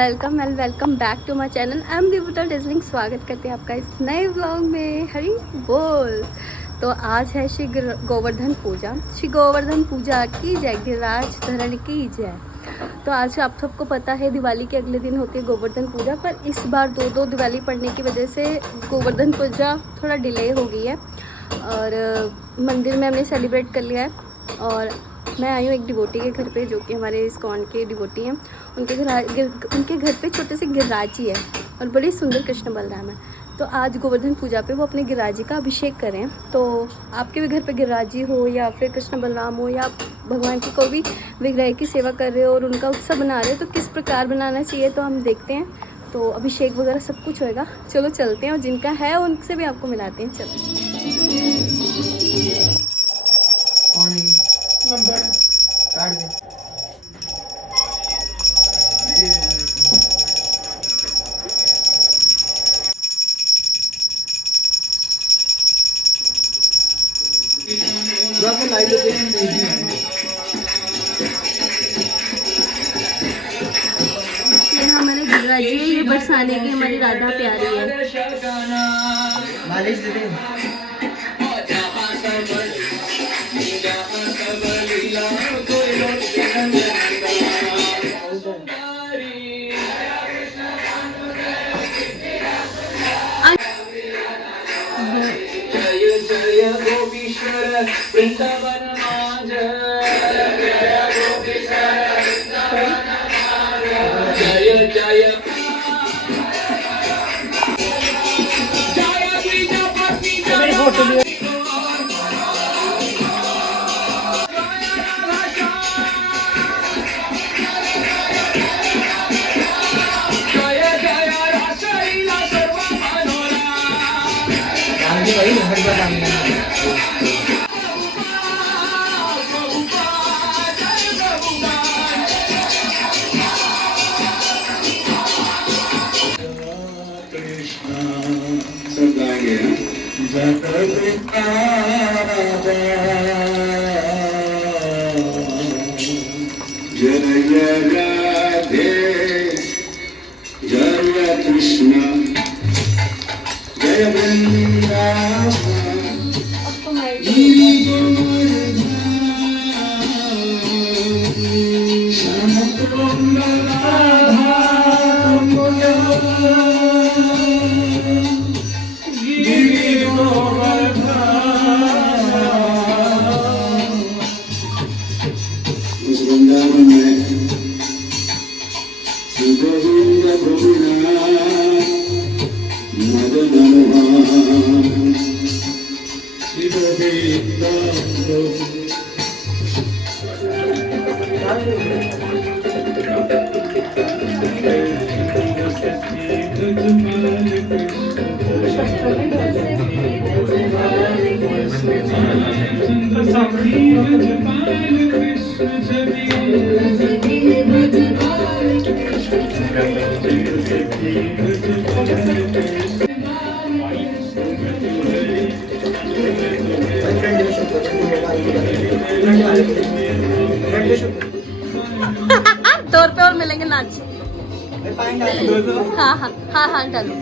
Welcome and welcome back to my channel. I am beautiful dazzling. स्वागत करते हैं आपका इस नए व्लॉग में। हरी बोल। तो आज है श्री गोवर्धन पूजा। श्री गोवर्धन पूजा की जय, गिरिराज धरण की जय। तो आज आप सबको पता है दिवाली के अगले दिन होती है गोवर्धन पूजा, पर इस बार दो दिवाली पड़ने की वजह से गोवर्धन पूजा थोड़ा डिले हो गई है और मंदिर में हमने सेलिब्रेट कर लिया है। और मैं आई हूँ एक डिवोटी के घर पे, जो कि हमारे इस्कॉन के डिवोटी हैं। उनके घर पे छोटे से गिरिराजी है और बड़ी सुंदर कृष्ण बलराम है। तो आज गोवर्धन पूजा पे वो अपने गिरिराजी का अभिषेक करें। तो आपके भी घर पे गिरिराजी हो या फिर कृष्ण बलराम हो या भगवान की कोई भी विग्रह की सेवा कर रहे हो और उनका उत्सव बना रहे हो, तो किस प्रकार बनाना चाहिए तो हम देखते हैं। तो अभिषेक वगैरह सब कुछ होएगा। चलो चलते हैं और जिनका है उनसे भी आपको मिलाते हैं। चलो नंबर काट दे। लाइट ये हमारे गिरिराज जी है, ये बरसाने की हमारी राधा प्यारी है। मालिश दे दे। जय गोपीश्वर वृंदावन माज, जय गोपीश्वर वृंदावन माज, जय जय जय राधे जय कृष्ण जय वृंदावन ₹2 और मिलेंगे नाच। हाँ हाँ हाँ हाँ डालो।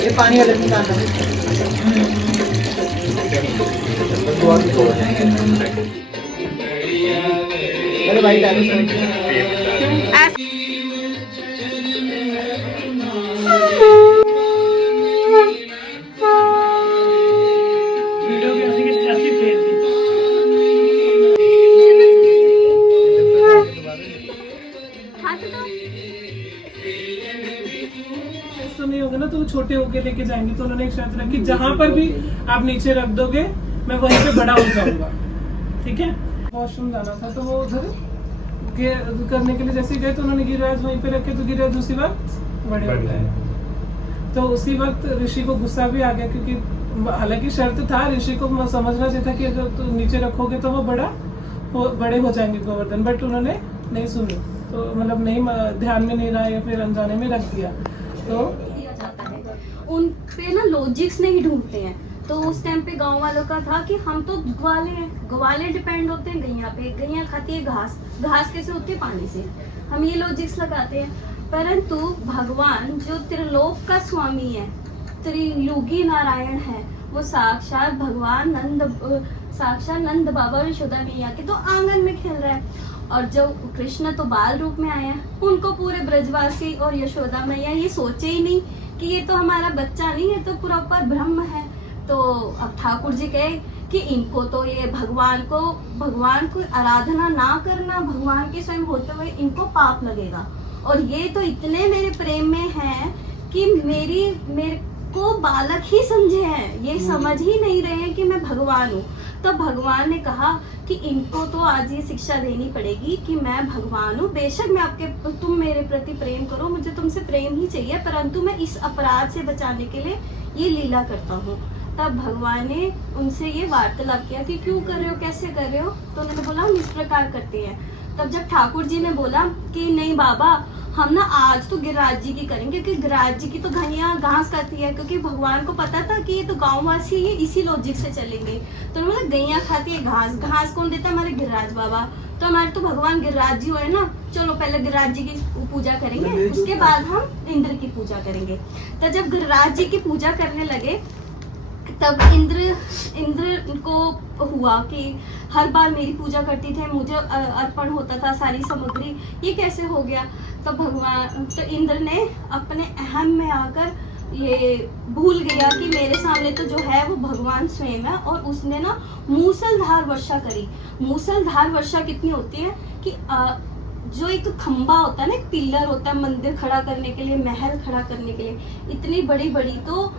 ये पानी वाले चलो भाई डालो। तो नहीं होगा ना तो वो छोटे होके लेके जाएंगे। तो उन्होंने एक शर्त रखी, जहाँ पर भी आप नीचे रख दोगे मैं वहीं पे बड़ा हो जाऊंगा। ठीक है। वॉशरूम जाना था तो वो उधर करने के लिए जैसे गए तो उन्होंने गिरिराज वहीं पे रखे, तो गिरिराज उसी वक्त बड़े हो गए। तो उसी वक्त ऋषि को गुस्सा भी आ गया, क्योंकि हालांकि शर्त था, ऋषि को समझना चाहिए था कि अगर तुम नीचे रखोगे तो वो बड़े हो जाएंगे गोवर्धन, बट उन्होंने नहीं सुनी। तो मतलब नहीं ध्यान में नहीं रहा या फिर अनजाने में रख दिया तो दिया जाता है। उन पे ना लॉजिक्स नहीं ढूंढते हैं। तो उस टाइम पे गांव वालों का था कि हम तो ग्वाले हैं, ग्वाले डिपेंड होते हैं गैया पे, गैया खाती है घास, घास कैसे होती है? पानी से। हम ये लॉजिक्स लगाते हैं। परंतु भगवान जो त्रिलोक का स्वामी है, त्रियुगी नारायण है, वो साक्षात भगवान साक्षात नंद बाबा और यशोदा मैया के तो आंगन में खेल रहा है। और जो कृष्ण तो बाल रूप में आए हैं, उनको पूरे ब्रजवासी और यशोदा मैया ये सोचे ही नहीं कि ये तो हमारा बच्चा नहीं है, तो प्रॉपर ब्रह्म है। तो अब ठाकुर जी कहे कि इनको तो ये भगवान को आराधना ना करना, भगवान के स्वयं होते हुए इनको पाप लगेगा। और ये तो इतने मेरे प्रेम में हैं कि मेरे को बालक ही समझे हैं, ये समझ ही नहीं रहे हैं कि मैं भगवान हूँ। तो भगवान ने कहा कि इनको तो आज ये शिक्षा देनी पड़ेगी कि मैं भगवान हूँ। बेशक मैं तुम मेरे प्रति प्रेम करो, मुझे तुमसे प्रेम ही चाहिए, परंतु मैं इस अपराध से बचाने के लिए ये लीला करता हूँ। तब भगवान ने उनसे ये वार्तालाप किया कि क्यों कर रहे हो, कैसे कर रहे हो? तो उन्होंने बोला हम इस प्रकार करते हैं। तब जब ठाकुर जी ने बोला कि नहीं बाबा, हम ना आज तो गिरिराज जी की करेंगे, क्योंकि गिरिराज जी की तो घनिया घास खाती है, क्योंकि भगवान को पता था कि ये तो गांववासी ये इसी लॉजिक से चलेंगे। तो उन्होंने गैया खाती है घास, घास कौन देता? हमारे गिरिराज बाबा। तो हमारे तो भगवान गिरिराज जी हुए ना, चलो पहले गिरिराज जी की पूजा करेंगे, उसके बाद हम इंद्र की पूजा करेंगे। तो जब गिरिराज जी की पूजा करने लगे, तब इंद्र को हुआ कि हर बार मेरी पूजा करती थे, मुझे अर्पण होता था सारी सामग्री, ये कैसे हो गया? तो इंद्र ने अपने अहम में आकर ये भूल गया कि मेरे सामने तो जो है वो भगवान स्वयं है, और उसने ना मूसलधार वर्षा करी। मूसलधार वर्षा कितनी होती है कि जो एक खंबा होता है ना, एक पिलर होता है मंदिर खड़ा करने के लिए, महल खड़ा करने के लिए, इतनी बड़ी बड़ी, तो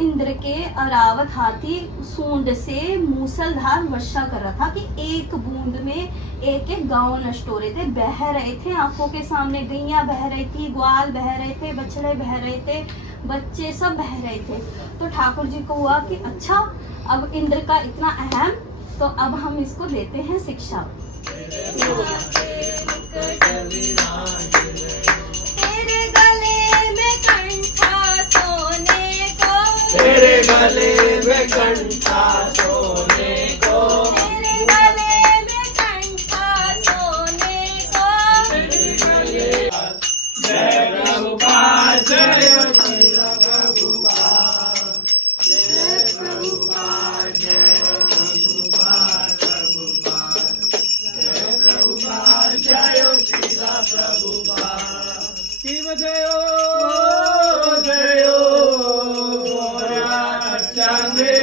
इंद्र के अरावत हाथी सूंड से मूसलधार वर्षा कर रहा था कि एक बूंद में एक एक गांव नष्ट हो रहे थे, बह रहे थे आंखों के सामने। गैया बह रही थी, ग्वाल बह रहे थे, बछड़े बह रहे थे, बच्चे सब बह रहे थे। तो ठाकुर जी को हुआ कि अच्छा, अब इंद्र का इतना अहम, तो अब हम इसको लेते हैं शिक्षा। तेरे गले में कंठा सोने को, तेरे गले में कंठा सोने को, तेरे गले में कंठा सोने को। जय प्रभुपाद, जय श्री प्रभुपाद, जय प्रभुपाद, जय प्रभुपाद, प्रभुपाद, जय प्रभुपाद, जय श्री प्रभुपाद। शिव जयो जयो चंदे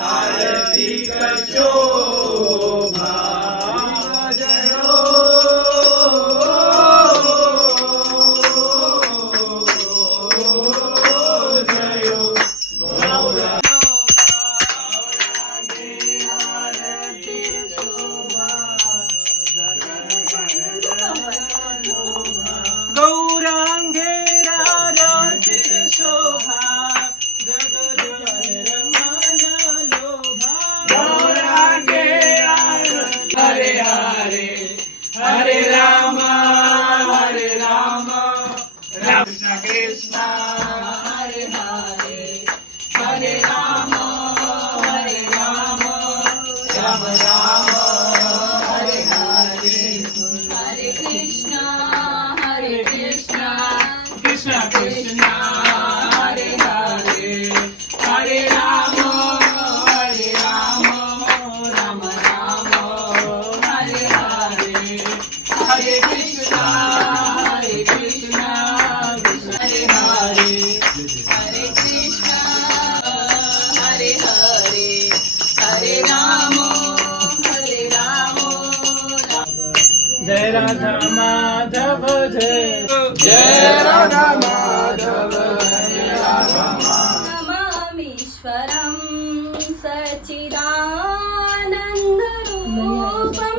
आरती का शोभा, जयो जयो गौरा गौरांगे राजतिर शोभा, जगत रमना लोभा। गौरांगे हरे हरे हरे राम कृष्ण कृष्ण हरे हरे हरे राम राम राम हरे हरे हरे कृष्णा कृष्ण कृष्ण हरे हरे हरे राम राम राम हरे हरे हरे कृष्ण कृष्ण हरे हरे हरे कृष्णा हरे हरे हरे राम जय राधा माधव जय जय राधा माधव जय राधा नमामीश्वरं सच्चिदानन्दरूपं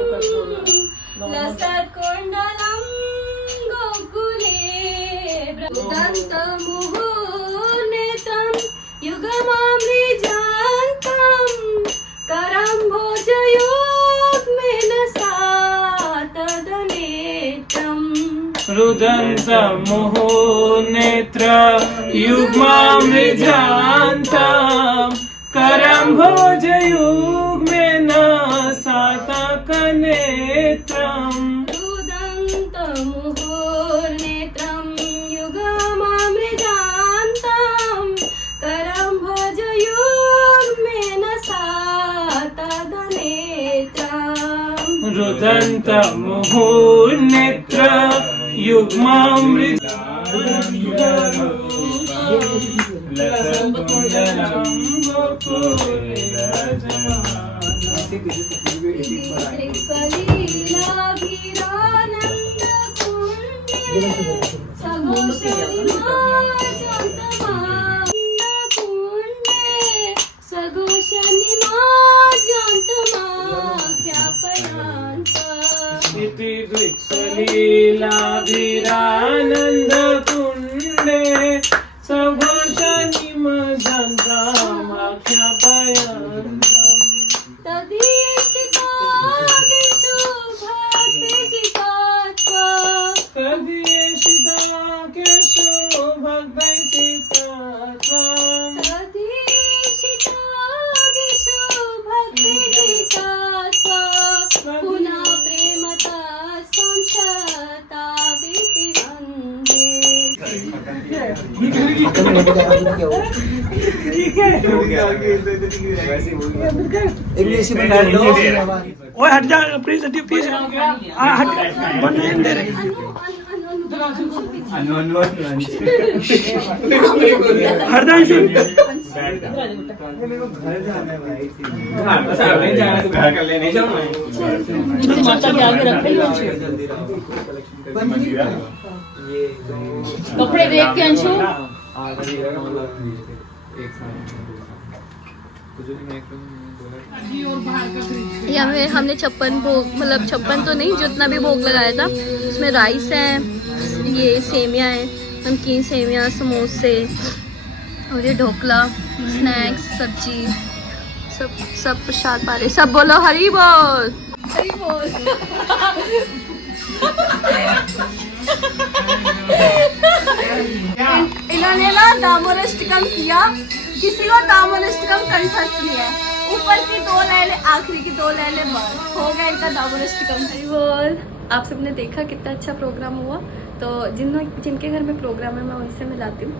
लसत्कुण्डलं गोकुले दन्तमुहुर्नेत्रं युगमामृजान्तं करं भोजयोग्मेन सा तदने रुदन्तमुहुर्नेत्र युग्मामृजान्तं करं भोजयुग्मेन सातकनेत्रम् रुदन्तमुहुर्नेत्रं युगमामृजान्तं करं भजयुग्मेन सातकनेत्रम् रुदन्तमुहुर्नेत्र सलीलाभिरानन्दकुण्डे सघोषनिमजन्तामाख्यापयन्तम् तदीशितादिषु भक्तिजितात्वा तदीशिताकेषु भक्तैचितात्मा तदीशितादिषु भक्तिजितात्वा पुनः प्रेमता संशता विपिवन्दे। ओए हट जा प्लीज प्लीज हट बंद नहीं दे रहे हरदांशु घर कर लेने जाओ कपड़े देख के अंशु यहाँ हमने छप्पन भोग मतलब छप्पन तो नहीं जितना भी भोग लगाया था उसमें राइस है, ये सेमिया है, नमकीन सेमिया, समोसे और ये ढोकला, स्नैक्स, सब्जी, सब प्रसाद पा रहे। सब बोलो हरी बोल, हरी बोल। इन्होंने ना दामोदराष्टकम किया, किसी को दामोदराष्टकम कंठस्थ नहीं है। ऊपर की 2 लाइनें, आखिरी की 2 लाइनें बस हो गया इनका दामोदराष्टकम। हरी बोल। आप सबने देखा कितना अच्छा प्रोग्राम हुआ। तो जिनके घर में प्रोग्राम है मैं उनसे मिलाती हूँ।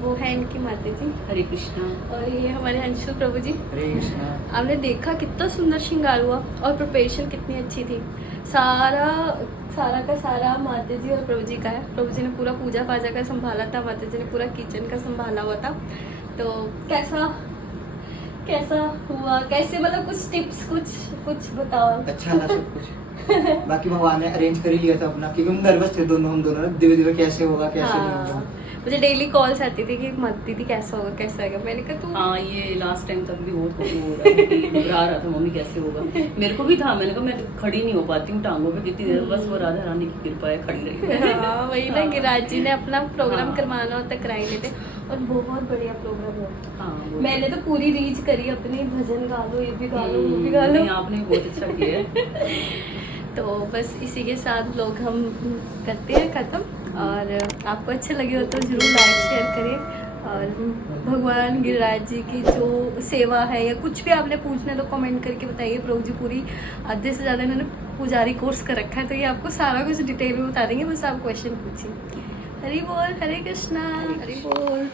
वो है इनकी माता जी, हरे कृष्णा, और ये हमारे अंशु प्रभु जी, हरे कृष्णा। आपने देखा कितना सुंदर श्रृंगार हुआ और प्रिपरेशन कितनी अच्छी थी। सारा का सारा माता जी और प्रभु जी का है। प्रभु जी ने पूरा पूजा पाजा का संभाला था, माता जी ने पूरा किचन का संभाला हुआ था। तो कैसा हुआ, कैसे मतलब कुछ टिप्स कुछ बताओ। अच्छा था सब कुछ। बाकी भगवान ने अरेंज कर ही लिया था अपना, क्योंकि हम नर्वस थे हम दोनों धीरे कैसे होगा कैसे नहीं होगा। मुझे डेली कॉल्स आती थी कि मत दीदी कैसा होगा कैसा होगा। मैंने कहा तू हाँ ये लास्ट टाइम तक भी हो रहा है, घबरा रहा था मम्मी कैसे होगा। मेरे को भी था, मैंने कहा मैं खड़ी नहीं हो पाती हूँ टांगों पे कितनी देर, बस वो राधा रानी की कृपा है खड़ी रही। हाँ वही ना, गिरिराज जी ने अपना प्रोग्राम करवाना होता कराई लेते और बहुत बढ़िया प्रोग्राम हुआ। हाँ मैंने तो पूरी रीच करी अपनी, भजन गा लो, ये भी गा लो, वो भी गा लो। आपने बहुत अच्छा किया है। तो बस इसी के साथ लोग हम करते हैं ख़त्म। और आपको अच्छे लगे हो तो ज़रूर लाइक शेयर करें। और भगवान गिरिराज जी की जो सेवा है या कुछ भी आपने पूछना है तो कमेंट करके बताइए। प्रभु जी पूरी आधे से ज़्यादा इन्होंने पुजारी कोर्स कर रखा है, तो ये आपको सारा कुछ डिटेल में बता देंगे। बस आप क्वेश्चन पूछिए। हरी बोल, हरे कृष्णा, हरी बोल।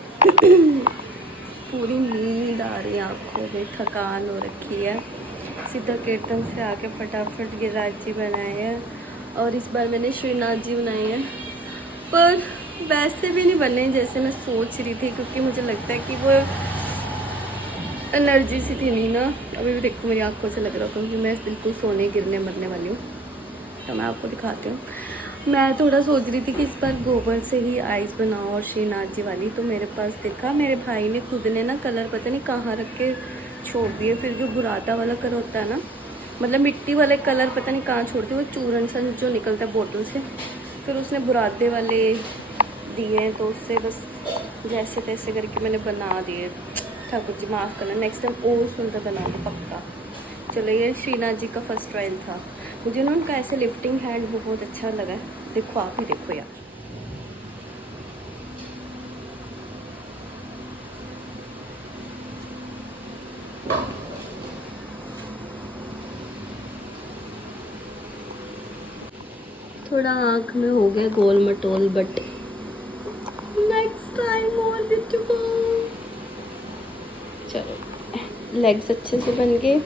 पूरी नींद आ रही है आँखों में, थकान हो रखी है। सीधा कीर्तन से आके फटाफट गिरिराज जी बनाए हैं और इस बार मैंने श्रीनाथ जी बनाए हैं, पर वैसे भी नहीं बने जैसे मैं सोच रही थी, क्योंकि मुझे लगता है कि वो एनर्जी सी थी नहीं ना। अभी भी देखो मेरी आंखों से लग रहा था कि मैं बिल्कुल सोने गिरने मरने वाली हूँ। तो मैं आपको दिखाती हूँ। मैं थोड़ा सोच रही थी कि इस बार गोबर से ही आइस बनाओ और श्रीनाथ जी वाली। तो मेरे पास देखा मेरे भाई ने खुद ने ना कलर पता नहीं कहाँ रख के छोड़ दिए। फिर जो बुरादा वाला कलर होता है ना, मतलब मिट्टी वाले कलर पता नहीं कहाँ छोड़ दिए, वो चूरन सा जो निकलता है बोतल से, फिर उसने बुरादे वाले दिए। तो उससे बस जैसे तैसे करके मैंने बना दिए। ठाकुर जी माफ़ करना, नेक्स्ट टाइम और सुंदर बनाऊंगी पक्का। चलो ये श्रीनाथ जी का फर्स्ट ट्रायल था। मुझे ना उनका ऐसे लिफ्टिंग हैंड बहुत अच्छा लगा। देखो आप ही देखो यार, थोड़ा आँख में हो गया गोल मटोल, but next time more beautiful. चलो लेग्स अच्छे से बन गए,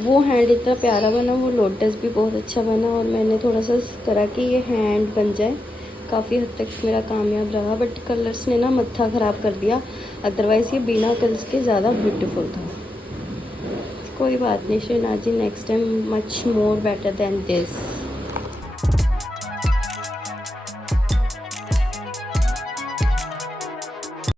वो हैंड इतना प्यारा बना, वो लोटस भी बहुत अच्छा बना, और मैंने थोड़ा सा इस तरह की ये हैंड बन जाए, काफ़ी हद तक मेरा कामयाब रहा। बट कलर्स ने ना मत्था ख़राब कर दिया, अदरवाइज़ ये बिना कलर्स के ज़्यादा ब्यूटीफुल था। कोई बात नहीं Shahnazji, next time much more better than this.